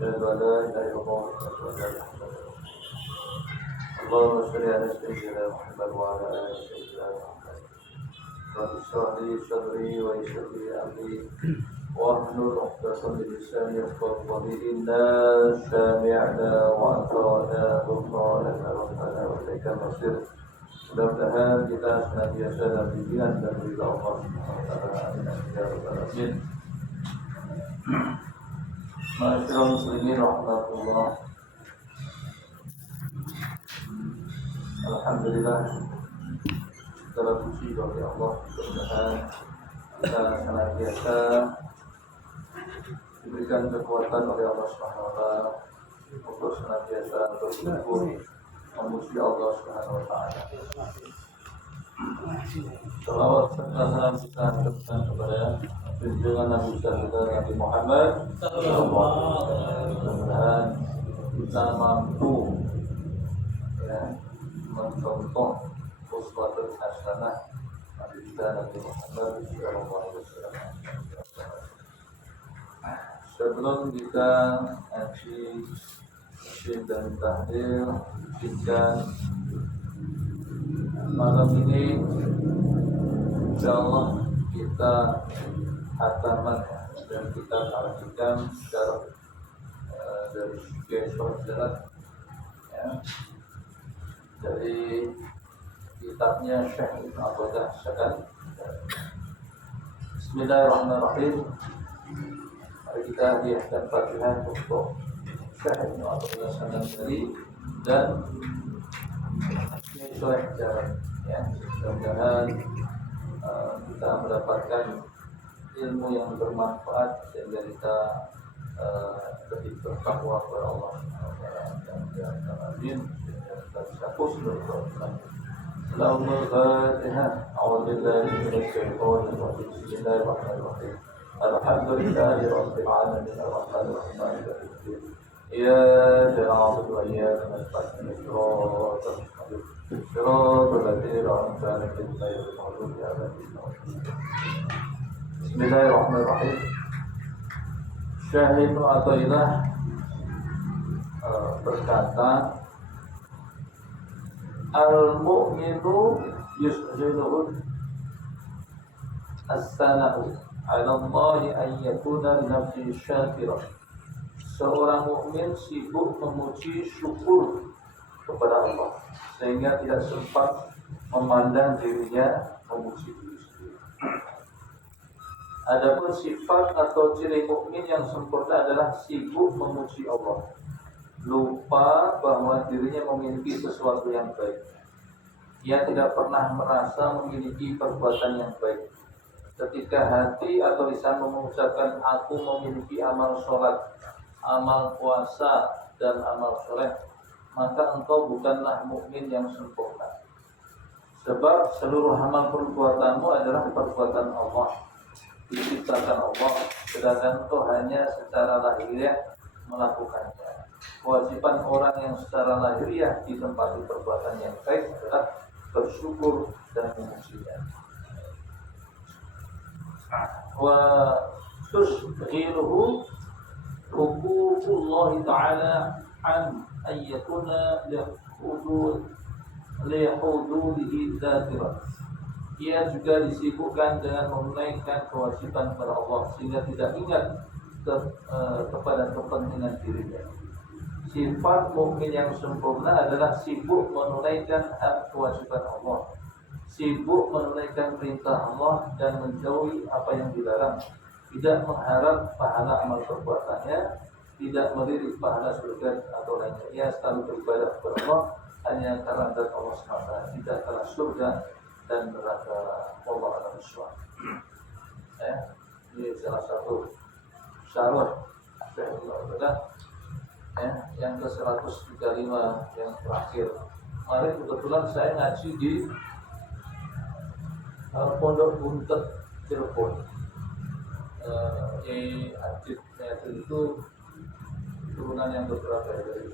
أشهد أن لا إله إلا الله وأشهد أن لا محمدا رسول الله. اللهم صل على سيدنا محمد وعلى آل سيدنا محمد. رب اشرح لي صدري ويسر لي أمري واحلل عقدة من لساني يفقهوا قولي. إنا سمعنا وأطعنا غفرانك ربنا وإليك المصير. Mudah-mudahan kita senantiasa dalam bimbingan dan ridha Allah Subhanahu wa taala. Amin ya rabbal alamin. Ma'asyiral muslimin rahmatullah. Alhamdulillah, segala puji bagi Allah. Mudah-mudahan kita senantiasa diberikan kekuatan oleh Allah Subhanahu wa taala untuk senantiasa bersyukur memuji Allah Subhanahu wa taala. Salawat serta salam kita haturkan kepada junjungan Nabi kita Nabi Muhammad sallallahu alaihi wasallam. Mudah-mudahan kita mampu mencontoh uswatun hasanah Nabi kita Nabi Muhammad sallallahu alaihi wasallam. Sebelum kita ngaji dan tahlil, izinkan malam ini insyaallah kita hataman dan kita perhatikan secara dari surat ya, dari kitabnya Syekh Ibnu Abdullah Syekh. Bismillahirrahmanirrahim. Mari kita lihatkan Fatihah untuk Syekh Ibnu Abdullah Syekh dan sesuai jalan ya. Mudah-mudahan kita mendapatkan ilmu yang bermanfaat sehingga kita lebih bertakwa kepada Allah Amin. Kita bisa khusus Al-Fatihah. A'udzubillahi minasyaitonir rajim. Bismillahirrahmanirrahim. Alhamdulillahi rabbil alamin arrahmanir rahim. إياك نعبد وإياك نستعين صراط الذين أنعمت عليهم غير المغضوب عليهم. Bismillahirrahmanirrahim. Syekh Ibnu Athaillah berkata, al-mu'minu yusjiluhu as-sana'u 'ala Allah an yakuna li nafsihi syakiran. Seorang mukmin sibuk memuji syukur kepada Allah sehingga tidak sempat memandang dirinya memuji diri sendiri. Adapun sifat atau ciri mukmin yang sempurna adalah sibuk memuji Allah, lupa bahwa dirinya memiliki sesuatu yang baik. Ia tidak pernah merasa memiliki perbuatan yang baik. Ketika hati atau lisan mengucapkan aku memiliki amal sholat, amal puasa dan amal soleh, maka engkau bukanlah mukmin yang sempurna. Sebab seluruh amal perbuatanmu adalah perbuatan Allah, diciptakan Allah, sedangkan engkau hanya secara lahiriah melakukannya. Kewajiban orang yang secara lahiriah ditempati perbuatan yang baik adalah bersyukur dan memujinya. Wa tusghiruhu huququllah ta'ala an ayyakuna lihudulihi dzatiran. Ia juga disibukkan dengan menunaikan kewajiban kepada Allah sehingga tidak ingat kepada kepentingan dirinya. Sifat mukmin yang sempurna adalah sibuk menunaikan hak kewajiban Allah, sibuk menunaikan perintah Allah dan menjauhi apa yang dilarang. Tidak mengharap pahala amal perbuatannya, tidak melirik pahala surga atau lainnya. Ia selalu beribadah kepada Allah hanya karena zat Allah SWT, tidak karena surga dan neraka. Allah Alam Iswah. Ini salah satu syarah Syekh Ibnu Athaillah yang ke-135 yang terakhir. Kemarin kebetulan saya ngaji di Pondok Buntet Cirebon. Adit itu turunan yang beberapa dari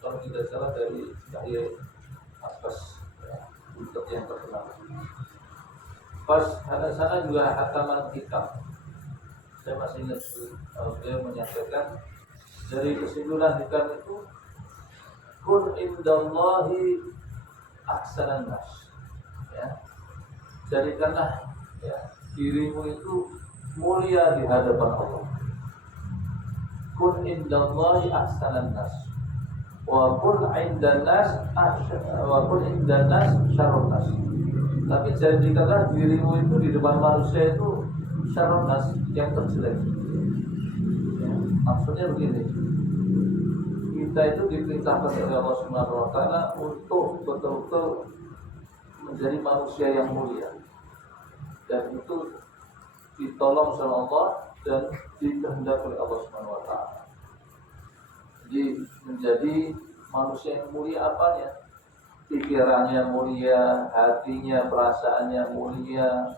kalau tidak salah dari Yahya Abbas untuk yang terkenal. Pas sana juga hataman kitab saya masih ingat beliau menyampaikan dari kesimpulan hikam itu, kun indallahi ahsanan nas, ya, jadikanlah ya dirimu itu mulia di hadapan Allah. Kun indallahi ahsanan nas wa kun indan nas syarrun nas. Tapi jadikanlah dirimu itu di depan manusia itu syarrun nas, yang terjelek. Ya, maksudnya begini, kita itu diperintahkan oleh Allah Subhanahu wa taala untuk betul-betul menjadi manusia yang mulia, dan itu ditolong sama Allah dan dikehendaki oleh Allah Subhanahu wa taala. Jadi menjadi manusia yang mulia apanya? Pikirannya mulia, hatinya, perasaannya mulia,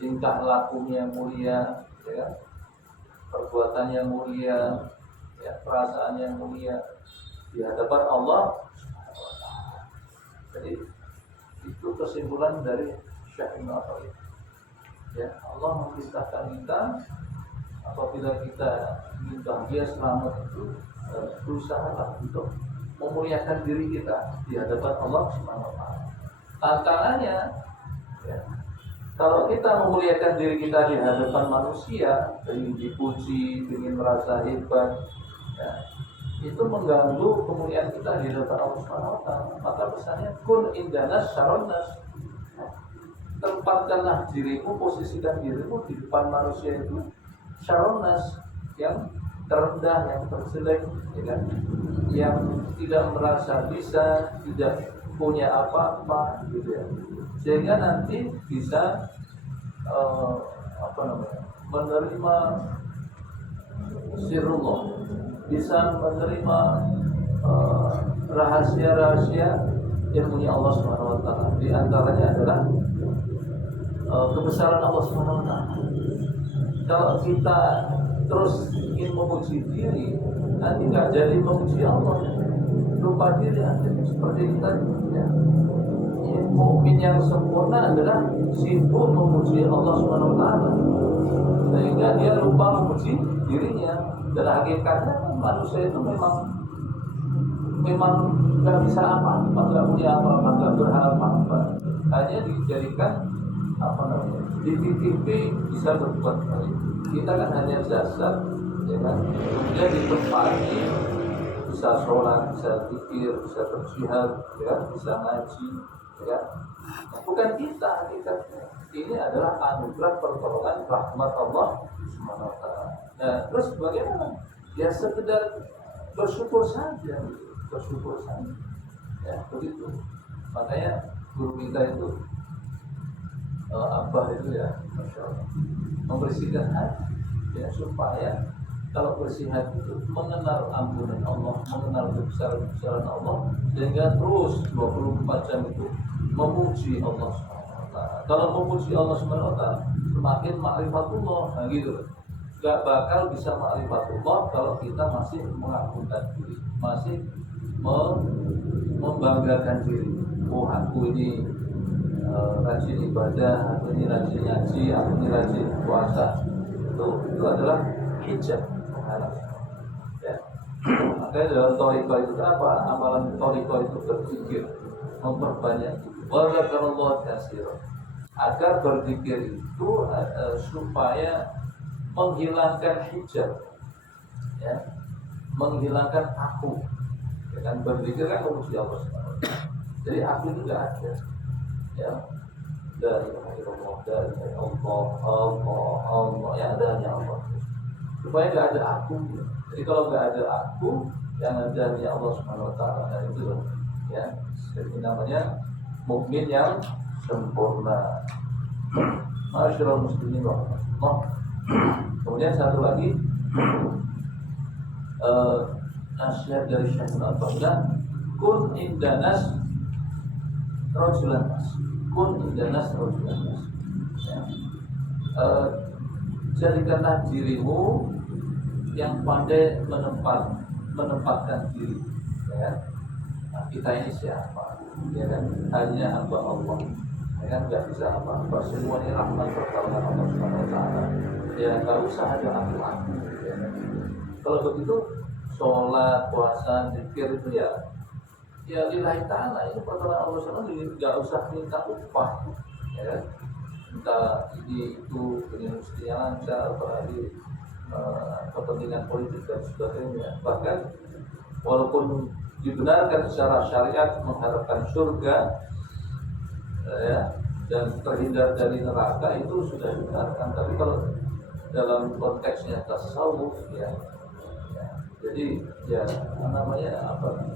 tingkah lakunya mulia, ya, perbuatannya mulia, ya, perasaannya mulia di hadapan Allah Subhanahu wa taala. Jadi itu kesimpulan dari Syekh Ibnu Athaillah. Ya, Allah memerintahkan kita apabila kita ingin bahagia selamat itu berusaha untuk memuliakan diri kita di hadapan Allah Subhanahu wa taala. Tantangannya, ya, kalau kita memuliakan diri kita di hadapan manusia, ingin dipuji, ingin merasa hebat, ya, itu mengganggu kemuliaan kita di hadapan Allah Subhanahu wa taala. Maka pesannya kun indanas syarrun nas. Tempatkanlah dirimu, posisikan dirimu di depan manusia itu syarrun nas, yang terendah, yang terjelek, ya kan? Yang tidak merasa bisa, tidak punya apa-apa, gitu ya. Sehingga nanti bisa menerima sirullah, bisa menerima rahasia-rahasia yang punya Allah Subhanahu wa taala. Di antaranya adalah kebesaran Allah Subhanahu wa taala. Kalau kita terus ingin memuji diri, nanti nggak jadi memuji Allah, lupa diri akhirnya. Seperti kita, ya, mukmin yang sempurna adalah sibuk memuji Allah Subhanahu wa taala, sehingga dia lupa memuji dirinya. Dan hakikatnya manusia itu memang nggak bisa apa-apa, nggak punya apa-apa, nggak berharap apa-apa, hanya dijadikan dititipi bisa berbuat baik. Kita kan hanya jasad, ya kan, kemudian ditempati bisa sholat, bisa zikir, bisa berjihad, ya, bisa ngaji, ya. Bukan kita hakikatnya. Ini adalah anugerah pertolongan rahmat Allah Subhanahu wa taala. Nah, terus bagaimana? Ya sekedar bersyukur saja, bersyukur saja. Ya, begitu. Makanya guru kita itu Abah itu, ya, Masya Allah, membersihkan hati, ya, supaya kalau bersih hati itu mengenal ampunan Allah, mengenal kebesaran Allah, sehingga terus 24 jam itu memuji Allah Subhanahu wa taala. Kalau memuji Allah Subhanahu wa taala, semakin ma'rifatullah, nah gitu. Gak bakal bisa ma'rifatullah kalau kita masih mengagungkan diri, masih membanggakan diri. Oh, aku ini rajin ibadah, aku ini rajin ngaji, aku ini rajin puasa. Itu adalah hijab. Ya. Makanya dalam thariqah itu apa? Amalan thariqah itu berzikir, memperbanyak wadzkarullah katsiran. Agar berzikir itu supaya menghilangkan hijab, ya, menghilangkan aku. Ya kan, berzikir kan memuji Allah Subhanahu wa taala. Jadi aku itu tidak ada. Ya, dari Allah, dari Allah, yang ada hanya Allah. Supaya nggak ada aku. Jadi kalau nggak ada aku, yang ada hanya Allah Subhanahu wa taala. Dan itu, ya, jadi namanya mukmin yang sempurna. Masyaallah muslimin rahmatullah. Kemudian satu lagi nasihat dari Syekh Ibnu Athaillah, kun indanas rajulan nas, kun indanas rajulan nas. Ya. Jadikanlah dirimu yang pandai menempatkan diri, ya. Nah, kita ini siapa? Ya kan, hanya hamba Allah, ya kan, nggak bisa apa-apa. Semua ini rahmat pertolongan Allah Subhanahu wa taala. ya nggak usah ada laki-laki. Kalau begitu sholat, puasa, zikir itu ya lillahi ta'ala, ini pertolongan Allah SWT, nggak usah minta upah, ya, minta ini itu dengan mestinya lancar, apalagi kepentingan politik dan sebagainya. Bahkan walaupun dibenarkan secara syariat mengharapkan surga, ya, dan terhindar dari neraka itu sudah dibenarkan. Tapi kalau dalam konteksnya tasawuf, ya, jadi ya namanya apa?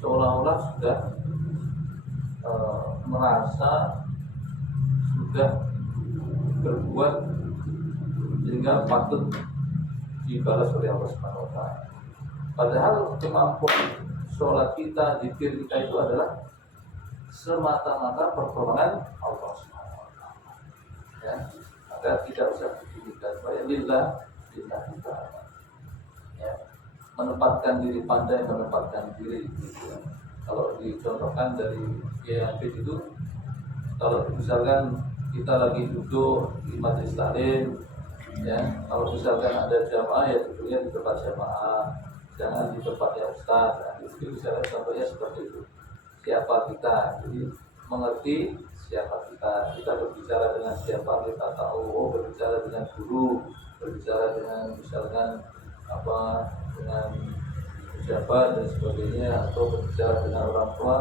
Seolah-olah sudah merasa sudah berbuat sehingga patut dibalas oleh Allah Subhanahu wa Ta'ala. Padahal kemampuan sholat kita, zikir kita itu adalah semata-mata pertolongan Allah Subhanahu wa Ta'ala. Ya, maka tidak usah dipikirkan supaya lillah kita. Ya, menempatkan diri, pandai menempatkan diri. Gitu ya. Kalau dicontohkan dari GAP itu, kalau misalkan kita lagi duduk di majelis taklim, ya, kalau misalkan ada jamaah ya duduknya di tempat jamaah, jangan di tempatnya ustaz. Nah, itu misalnya contohnya seperti itu. Siapa kita, jadi mengerti siapa kita. Kita berbicara dengan siapa kita tahu, berbicara dengan guru, berbicara dengan misalkan dengan pejabat dan sebagainya, atau berbicara dengan orang tua,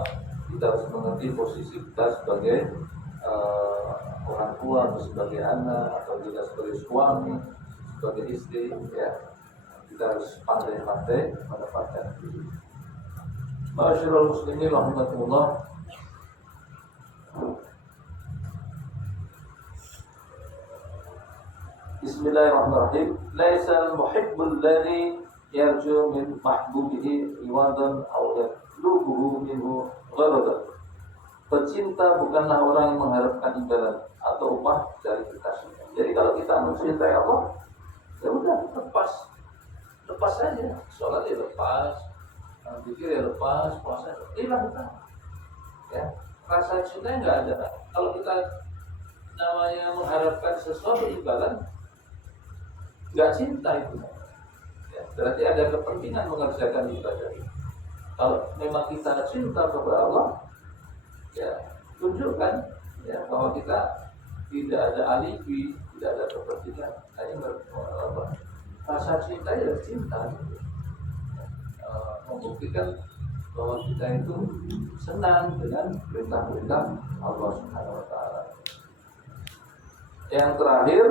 kita harus mengerti posisi kita sebagai orang tua, atau sebagai anak, atau kita sebagai suami, sebagai istri, ya. Kita harus pandai-pandai menempatkan diri. Masyaallah muslimin rahmatullah. Bismillahirrahmanirrahim. Laisal muhibbul ladzi yarju min mahbubihi iwadan aw yatlubuhu minhu gharadan. Pecinta bukanlah orang yang mengharapkan imbalan atau upah dari kekasihnya. Jadi kalau kita mencintai Allah, ya udah lepas saja. Sholat ya lepas, zikir ya lepas, puasa hilang kita. Ya, rasa cinta nggak ada. Kalau kita namanya mengharapkan sesuatu imbalan, nggak cinta itu. Ya, berarti ada kepentingan mengerjakan ibadah. Kalau memang kita cinta kepada Allah, ya tunjukkan ya bahwa kita tidak ada alibi, tidak ada kepentingan, hanya rasa cinta ya cinta, membuktikan bahwa kita itu senang dengan perintah-perintah Allah Subhanahu wa Ta'ala. Yang terakhir,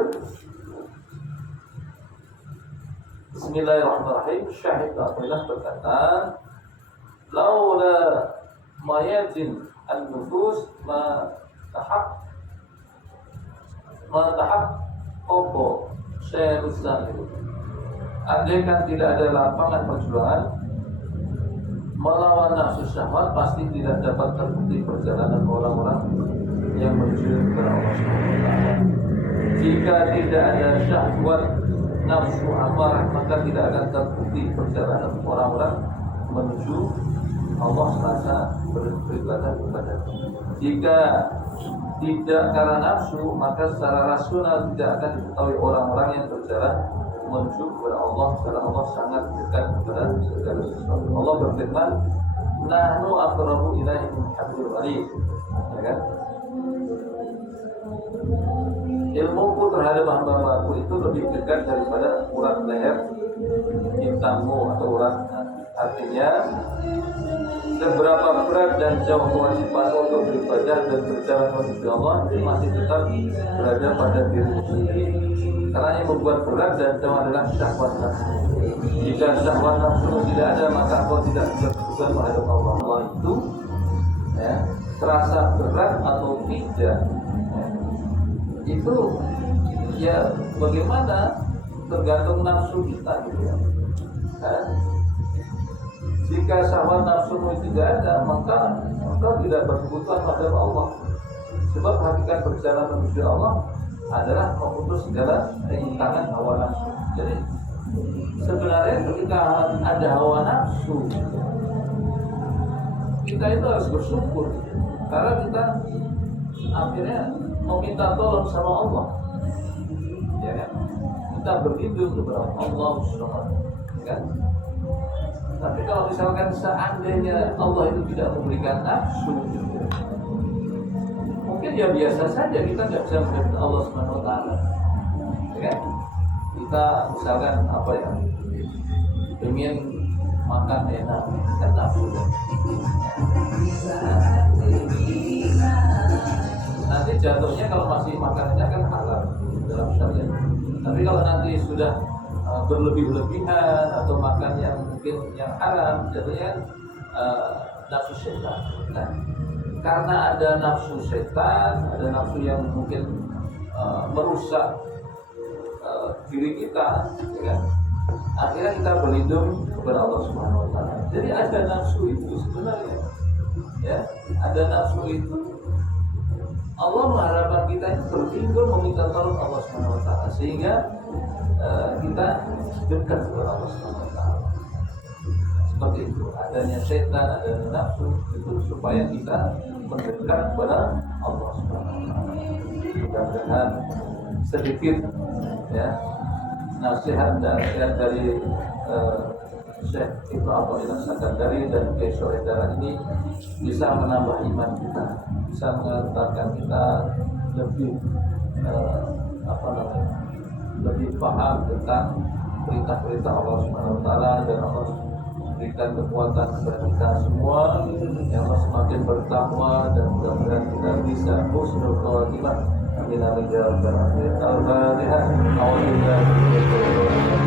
Bismillahirrahmanirrahim. Syahid Abdullah berkata, laula mayazin an-nufus ma tahaq opo saya rusak itu. Andai kan tidak ada lapangan perjuangan melawan nafsu syahwat, pasti tidak dapat terbukti perjalanan orang-orang yang menuju kepada Allah Subhanahu wa Ta'ala. Jika tidak ada syahwat nafsu amarah, maka tidak akan terbukti perjalanan orang-orang menuju Allah semasa beribadah kepada. Jika tidak karena nafsu, maka secara rasional tidak akan diketahui orang-orang yang berjalan menuju kepada Allah, karena Allah sangat dekat kepada segala sesuatu. Allah berfirman, nahnu aqrabu ilaihi min hablil warid. Ya kan? Ilmuku terhadap hamba-hambaku itu lebih dekat daripada urat leher hitammu atau urat. Artinya, seberapa berat dan jauh kewajiban untuk beribadah dan berjalan menuju Allah, itu masih tetap berada pada dirimu sendiri. Karena yang membuat berat dan jauh adalah syahwat nafsu. Jika syahwat nafsu tidak ada, maka kau tidak berkenan menghadap Allah. Allah itu ya, terasa berat atau tidak, ya, itu ya bagaimana tergantung nafsu kita gitu ya. Jika syahwat nafsumu tidak ada, maka engkau tidak berkebutuhan pada Allah. Sebab hakikat berjalan menuju Allah adalah memutus segala rintangan hawa nafsu. Jadi sebenarnya ketika ada hawa nafsu, kita itu harus bersyukur, karena kita akhirnya meminta tolong sama Allah. ya kan? Kita berlindung kepada Allah Subhanahu, kan? Tapi kalau misalkan seandainya Allah itu tidak memberikan nafsu, mungkin ya biasa saja, kita nggak bisa mendapatkan Allah Subhanahu Wa Taala, ya kan? Kita misalkan apa ya, ingin makan enak, kan nafsu kan? Nanti jatuhnya kalau masih makanannya kan halal dalam syariat. Tapi kalau nanti sudah berlebih-lebihan atau makan yang mungkin yang haram, jatuhnya nafsu setan. Nah, karena ada nafsu setan, ada nafsu yang mungkin merusak diri kita, ya kan? Akhirnya kita berlindung kepada Allah Subhanahu Wa Taala. Jadi ada nafsu itu sebenarnya, ya, ada nafsu itu. Allah mengharapkan kita itu berlindung meminta tolong Allah Subhanahu Wa Taala sehingga kita dekat kepada Allah Subhanahu Wa Taala. Seperti itu, adanya setan, adanya nafsu itu supaya kita mendekat kepada Allah Subhanahu Wa Taala. Mudah-mudahan sedikit ya nasihat dari Syekh Ibnu Athaillah As-Sakandari dan Kiai Syuhada ini bisa menambah iman kita, bisa mengantarkan kita lebih lebih paham tentang perintah-perintah Allah Subhanahu Wa Taala, dan Allah berikan kekuatan kepada kita semua yang semakin bertakwa, dan mudah-mudahan kita bisa husnul khatimah. Amin amin ya rabbal alamin. Al-Fatihah.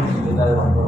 Bismillahirrahmanirrahim.